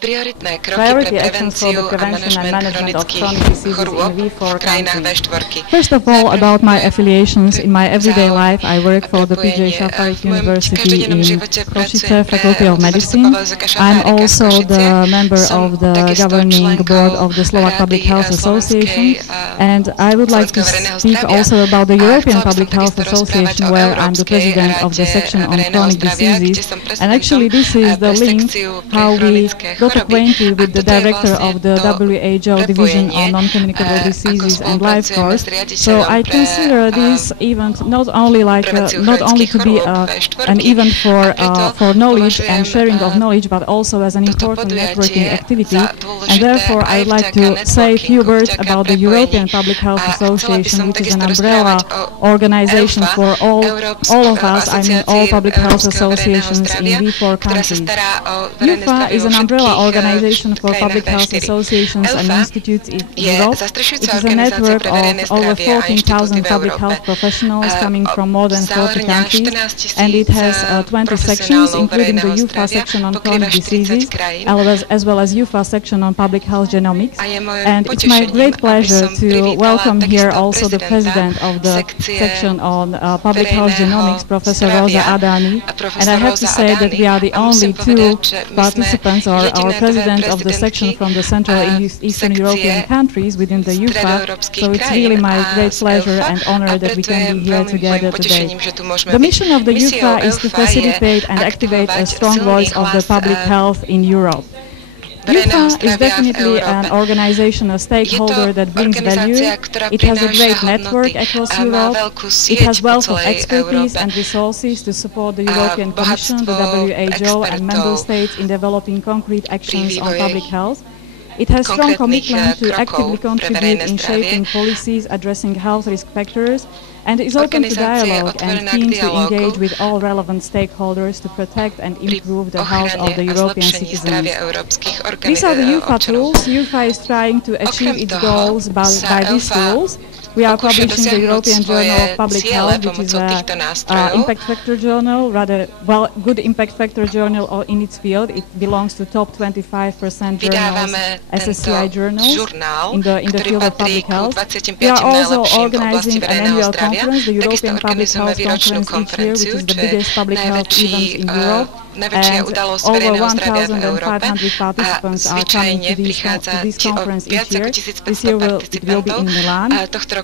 Priority actions for the prevention and management of chronic diseases in V4 countries. First of all, about my affiliations. In my everyday life, I work for the PJ Safarik University in Kosice, Faculty of Medicine. I'm also the member of the governing board of the Slovak Public Health Association, and I would like to speak also about the European Public Health Association, where I'm the president of the section on chronic diseases. And actually, this is the link how we got acquainted with the director of the WHO Division on Non-Communicable Diseases and Life Course. So I consider this event not only to be an event for knowledge and sharing of knowledge, but also as an important networking activity. And therefore, I would like to say a few words about the European Public Health Association, which is an umbrella organization for all of us, I mean all public health associations in V4 countries. EUPHA is an umbrella organization for public health associations and institutes in Europe. It is a network of over 14,000 public health professionals coming from more than 40 countries, and it has 20 sections, including the EUPHA section on chronic diseases, as well as EUPHA section on public health genomics. And it's my great pleasure to welcome here also the president of the section on public health genomics, Professor Rosa Adani. And I have to say that we are the only two participants or president of the section from the Central and Eastern European countries within the EUPHA. So it's really my great pleasure and honor that we can be here together today. The mission of the EUPHA is to facilitate and activate a strong voice of the public health in Europe. EUPHA is definitely an organization, a stakeholder that brings value. It has a great network across Europe. It has wealth of expertise and resources to support the European Commission, the WHO and member states in developing concrete actions on public health. It has strong commitment to actively contribute in shaping policies addressing health risk factors, and is open to dialogue and keen to engage with all relevant stakeholders to protect and improve the health of the European citizens. These are the EUPHA tools. EUPHA is trying to achieve its goals by these tools. We are publishing the European Journal of Public Health, which is an impact factor journal, rather good impact factor journal in its field. It belongs to top 25% journals, SSCI journals, in the field of public health. We are also organizing an annual conference, the European Public Health Conference each year, which is the biggest public health event in Europe. And over 1,500 participants are coming to this conference each year. This year it will be in Milan.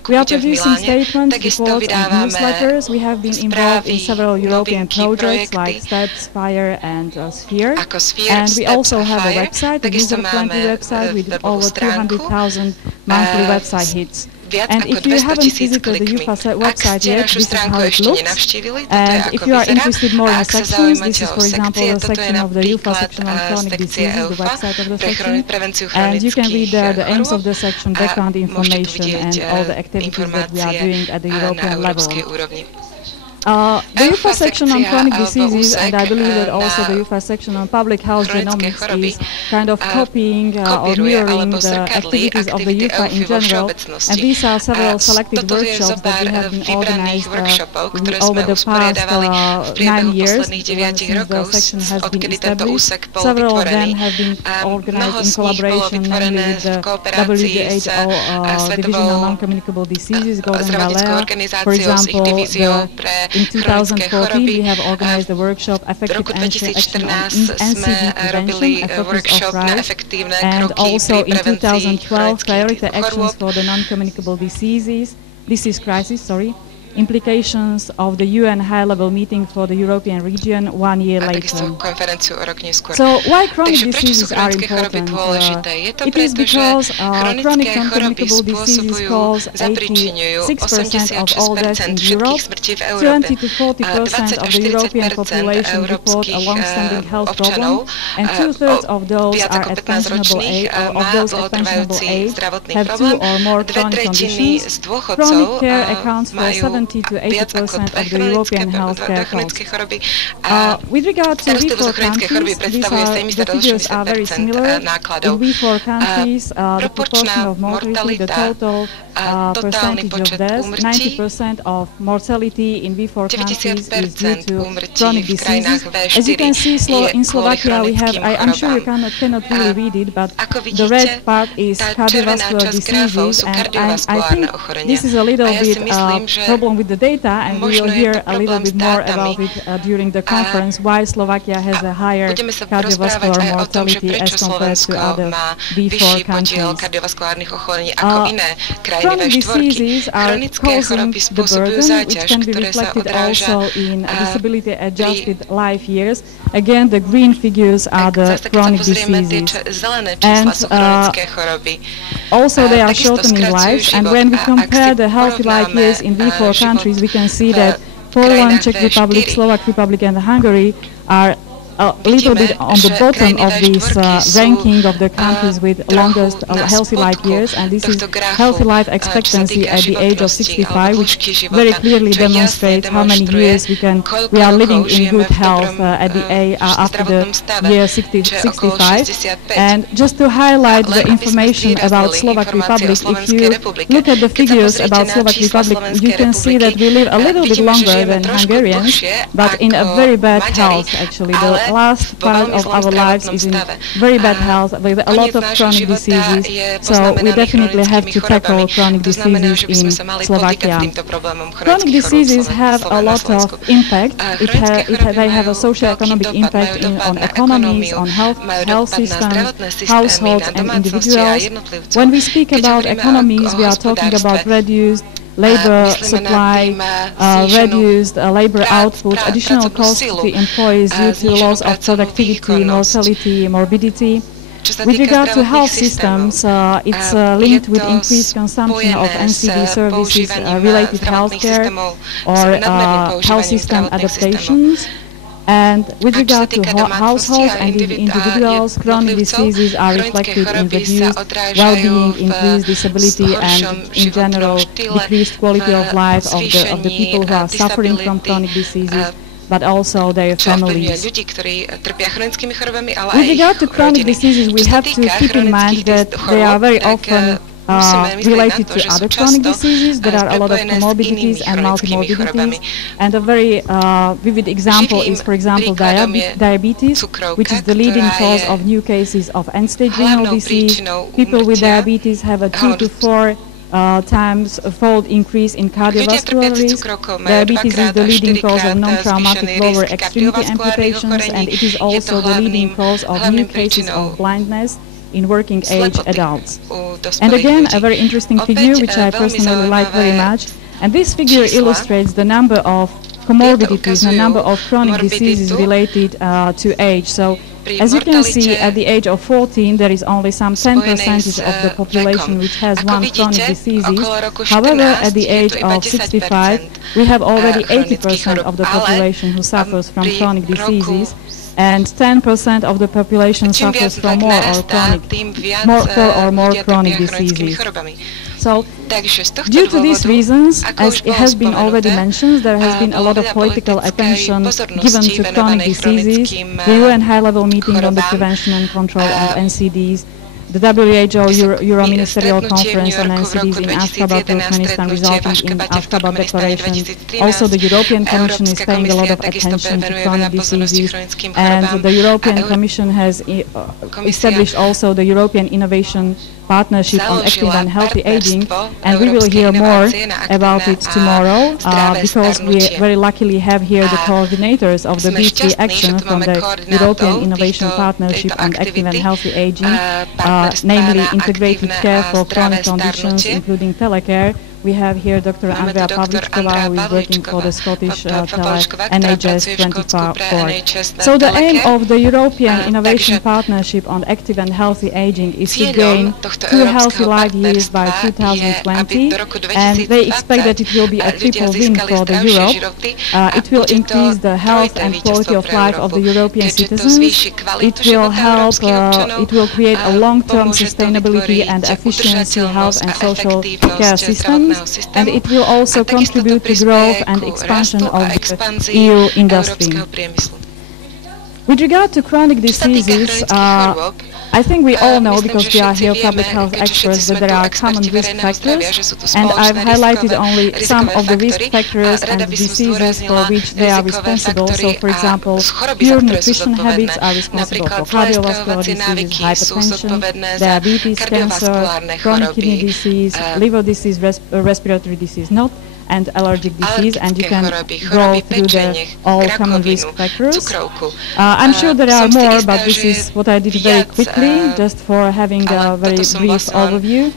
We are producing statements, reports and newsletters. We have been involved in several European projects like STEPS, FIRE and Sphere. And we also have a website, a user-friendly website with over 200,000 monthly website hits. And if you haven't visited the EUPHA website yet, this is how it looks. And if you are interested more in the sections, this is, for example, the section of the EUPHA section on chronic diseases, the website of the section. And you can read there the aims of the section, background information, and all the activities that we are doing at the European level. The EUPHA section on chronic diseases, and I believe that also the EUPHA section on public health genomics is kind of copying or mirroring the activities of the EUPHA in general. And these are several selected workshops that we have been organized over the past 9 years since the section has been established. Several of them have been organized in collaboration mainly with the WHO Division on Non-Communicable Diseases, Golden Valeur. For example, in 2014, we have organized a workshop, Effective Action on NCD Prevention, a focus of RISE, and also in 2012, Priority Actions for the Non-Communicable Diseases, implications of the UN high-level meeting for the European region 1 year later. So why chronic diseases are important? It is because chronic non-communicable diseases cause 86% of all deaths in Europe, 20 to 40% of the European population report a long-standing health problem, and 2/3 of those are at pensionable age, have 2 or more chronic conditions. Chronic care accounts for 70 70 to 80% of the European healthcare costs. With regard to V4 countries, the figures are very similar. In V4 countries, the proportion of mortality, the total percentage of deaths, 90% of mortality in V4 countries is due to chronic diseases. As you can see, in Slovakia we have, I'm sure you cannot really read it, but the red part is cardiovascular diseases, and I think this is a little bit problem with the data, and we will hear a little bit more about it during the conference, why Slovakia has a higher cardiovascular mortality as compared to other V4 countries. Chronic diseases are causing the burden, which can be reflected also in disability-adjusted life years. Again, the green figures are the chronic diseases. And also they are shortening lives, and when we compare the healthy life years in V4 countries, we can see that Poland, Czech Republic, Slovak Republic and Hungary are a little bit on the bottom of this ranking of the countries with longest healthy life years, and this is healthy life expectancy at the age of 65, which very clearly demonstrates how many years we are living in good health at the after the year 65. And just to highlight the information about Slovak Republic, if you look at the figures about Slovak Republic, you can see that we live a little bit longer than Hungarians, but in a very bad health actually. The last part of our lives is in very bad health with a lot of chronic diseases, so we definitely have to tackle chronic diseases in Slovakia. Chronic diseases have a lot of impact. They have a socio-economic impact on economies, on health systems, households and individuals. When we speak about economies, we are talking about reduced labor supply, reduced labor output, additional costs to the employees due to loss of productivity, mortality, morbidity. With regard to health systems, it's linked with increased consumption of NCD services, related healthcare or health system adaptations. And with regard to households and individuals, chronic diseases are reflected in reduced well-being, increased disability, and in general decreased quality of life of the people who are suffering from chronic diseases, but also their families. With regard to chronic diseases, we have to keep in mind that they are very often related to other chronic diseases. There are a lot of comorbidities and multimorbidities, and a very vivid example is, for example, diabetes, which is the leading cause of new cases of end-stage renal disease. People with diabetes have a 2 to 4 times fold increase in cardiovascular risk. Diabetes is the leading cause of non-traumatic lower extremity amputations, and it is also the leading cause of new cases of blindness in working age adults. And again, a very interesting figure, which I personally like very much, and this figure illustrates the number of comorbidities, the number of chronic diseases related to age. So, as you can see, at the age of 14, there is only some 10% of the population which has one chronic diseases. However, at the age of 65, we have already 80% of the population who suffers from chronic diseases, and 10% of the population suffers from four or more chronic diseases. So, due to these reasons, as it has been already mentioned, there has been a lot of political attention given to chronic diseases. The UN High-Level Meeting on the Prevention and Control of NCDs, the WHO Euro-Ministerial Conference on NCDs in Ashgabat, Turkmenistan, resulting in Ashgabat Declaration. Also, the European Commission is paying a lot of attention to chronic diseases, and the European Commission has established also the European Innovation Partnership on Active and Healthy Aging, and we will hear more about it tomorrow, because we very luckily have here the coordinators of the B3 action from the European Innovation Partnership on Active and Healthy Aging, namely integrated care for chronic conditions, including telecare. We have here Dr. Andrea Pavličková, who is working for the Scottish NHS 24. So the aim of the European Innovation Partnership on Active and Healthy Aging is to gain 2 healthy life years by 2020, and they expect that it will be a triple win for the Europe. It will increase the health and quality of life of the European citizens. It will help, it will create a long-term sustainability and efficiency health and social care system. systems, and it will also contribute to growth and expansion of the EU industry. With regard to chronic diseases, I think we all know, because we are here public health experts, that there are common risk factors, and I've highlighted only some of the risk factors and diseases for which they are responsible. So, for example, poor nutrition habits are responsible for cardiovascular diseases, hypertension, diabetes, cancer, chronic kidney disease, liver disease, respiratory disease, not, and allergic disease, and you can go through all common risk factors. I'm sure there are more, but this is what I did very quickly, just for having a very brief overview.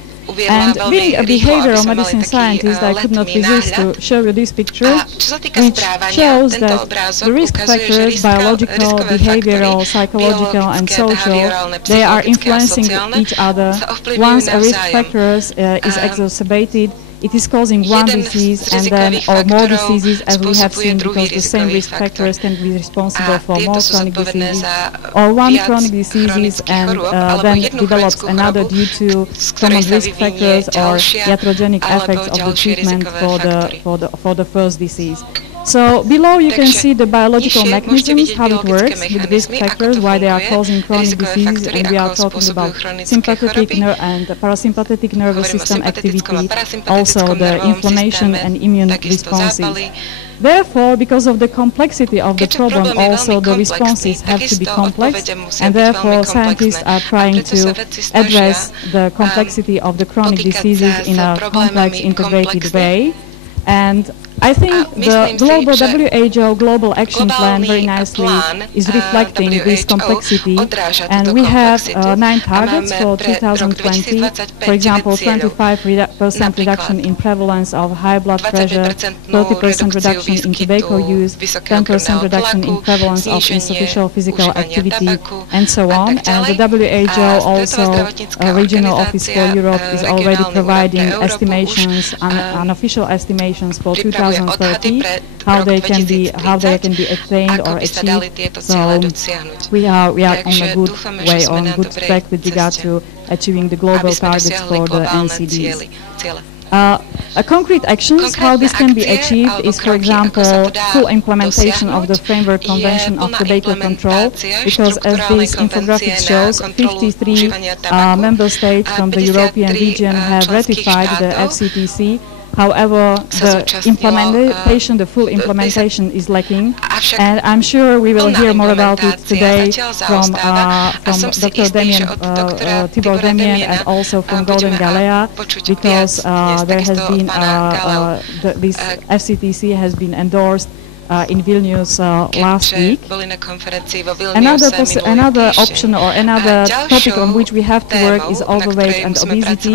And being a behavioral medicine scientist, I could not resist to show you this picture, which shows that the risk factors, biological, behavioral, psychological, and social, they are influencing each other. Once a risk factor is exacerbated, it is causing one disease and then or more diseases, as we have seen, because the same risk factors can be responsible for more chronic diseases, or one chronic disease and then develops another due to common risk factors or iatrogenic effects of the treatment for the first disease. So below you can see the biological mechanisms, how it works with risk factors, why they are causing chronic disease, and we are talking about sympathetic and parasympathetic nervous system activity, also the inflammation and immune responses. Therefore, because of the complexity of the problem, also the responses have to be complex, and therefore scientists are trying to address the complexity of the chronic diseases in a complex, integrated way. And I think the global WHO Global Action Plan very nicely is reflecting this complexity, and we have 9 targets for 2020. For example, 25% reduction in prevalence of high blood pressure, 30% reduction in tobacco use, 10% reduction in prevalence of insufficient physical activity, and so on. And the WHO also, Regional Office for Europe, is already providing estimations, unofficial estimations for 2030, how they can be attained or achieved. So we are on a good way, on a good track with regard to achieving the global targets for the NCDs. Concrete actions, how this can be achieved, is, for example, full implementation of the Framework Convention of Tobacco Control, because as this infographic shows, 53 member states from the European region have ratified the FCTC. However, the implementation, the full implementation is lacking, and I'm sure we will hear more about it today from Dr. Tibor Demian and also from Golden Galea, because there has been, this FCTC has been endorsed in Vilnius last week. Another option or another topic on which we have to work is overweight and obesity.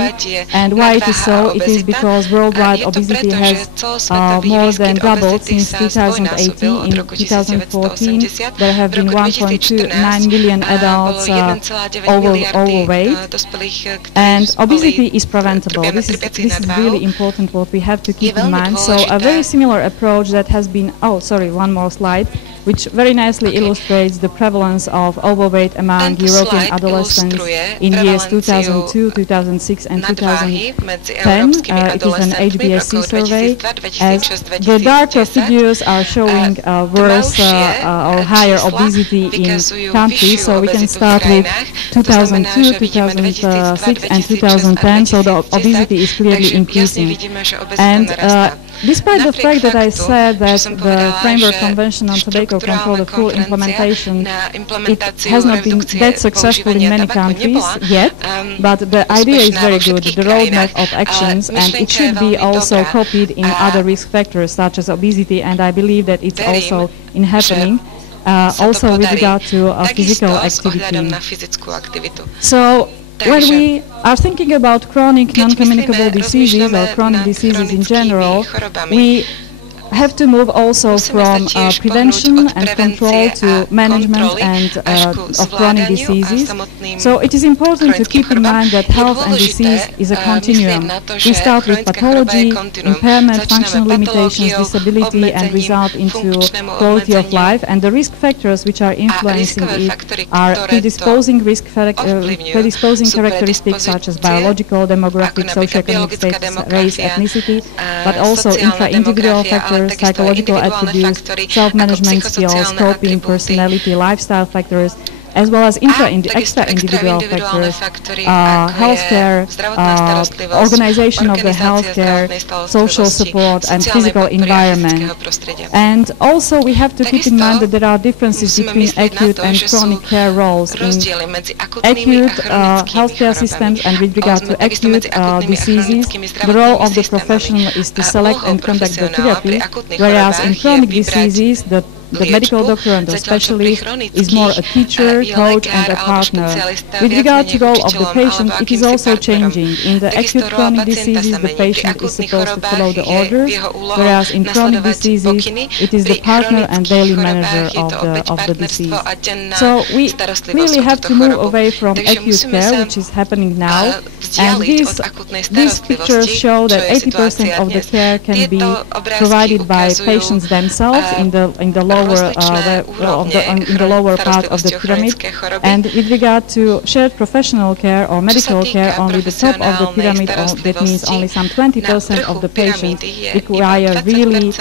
And why it is so? It is because worldwide obesity has more than doubled since 2018. In 2014, there have been 1.29 million adults overweight. And obesity is preventable. This is really important, what we have to keep in mind. So a very similar approach that has been, one more slide, which very nicely illustrates the prevalence of overweight among European adolescents in years 2002, 2006 and 2010. It is an HBSC survey, as the darker figures are showing worse or higher obesity in countries. So we can start with 2002, 2006 and 2010, so the obesity is clearly increasing. And despite the fact that I said that the Framework Convention on Tobacco Control, the full implementation, it has not been that successful in many countries yet, but the idea is very good, the roadmap of actions, and it should be also copied in other risk factors such as obesity, and I believe that it's also happening, also with regard to physical activity. So when we are thinking about chronic non-communicable diseases or chronic diseases in general, we have to move also from prevention and control to management and of chronic diseases. So it is important to keep in mind that health and disease is a continuum. We start with pathology, impairment, functional limitations, disability, and result into quality of life. And the risk factors which are influencing it are predisposing characteristics such as biological, demographic, socioeconomic status, race, ethnicity, but also intra-individual factors, psychological attributes, self-management skills, coping, personality, lifestyle factors, as well as extra-individual factors, healthcare, organization of the healthcare, social support, and physical environment. And also we have to keep in mind that there are differences between acute and chronic care roles. In acute healthcare systems and with regard to acute diseases, the role of the professional is to select and conduct the therapy, whereas in chronic diseases, the medical doctor and the specialist is more a teacher, coach, and a partner. With regard to the role of the patient, it is also changing. In the acute chronic diseases, the patient is supposed to follow the orders, whereas in chronic diseases, it is the partner and daily manager of the disease. So we really have to move away from acute care, which is happening now, and these pictures show that 80% of the care can be provided by patients themselves in the lower part of the pyramid, and with regard to shared professional care or medical care, only the top of the pyramid, that means only some 20% of the patients require really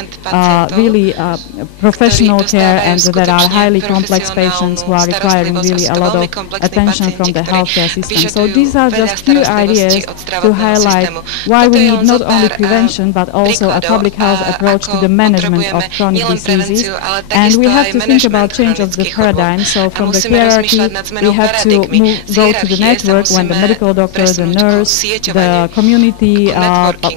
professional care, and there are highly complex patients who are requiring really a lot of attention from the healthcare system. So these are just few ideas to highlight why we need not only prevention but also a public health approach to the management of chronic diseases. And we have to think about change of the paradigm. So from the hierarchy, we have to go to the network when the medical doctor, the nurse, the community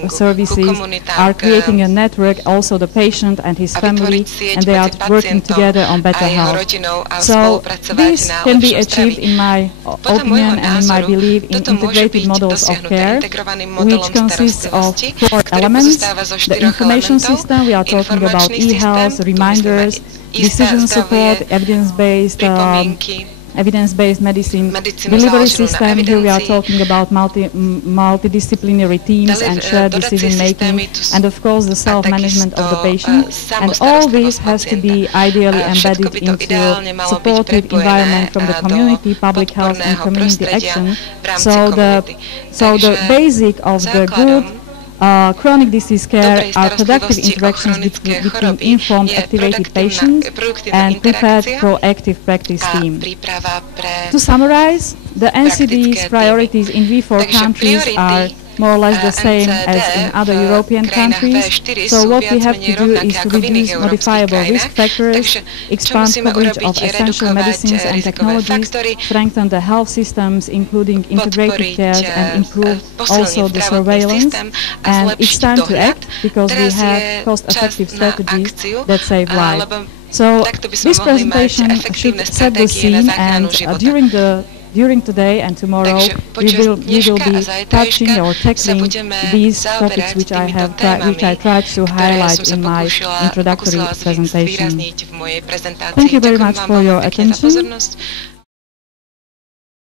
services are creating a network, also the patient and his family, and they are working together on better health. So this can be achieved, in my opinion and in my belief, in integrated models of care, which consists of 4 elements. The information system, we are talking about e-health, reminders, decision support, evidence-based medicine, delivery system. Here we are talking about multidisciplinary teams and shared decision-making, and of course the self-management of the patient. And all this has to be ideally embedded into supportive environment from the community, public health and community action. So the basic of the good chronic disease care are productive interactions between informed, activated patients and prepared, proactive practice team. To summarize, the NCDs priorities in V4 countries are more or less the same as in other European countries. So what we have to do is to reduce modifiable risk factors, expand coverage of essential medicines and technologies, strengthen the health systems, including integrated care, and improve also the surveillance. And it's time to act, because we have cost-effective strategies that save lives. So this presentation should set the scene, and during today and tomorrow, we will be touching or tackling these topics which I tried to highlight in my introductory presentation. Thank you very much for your attention.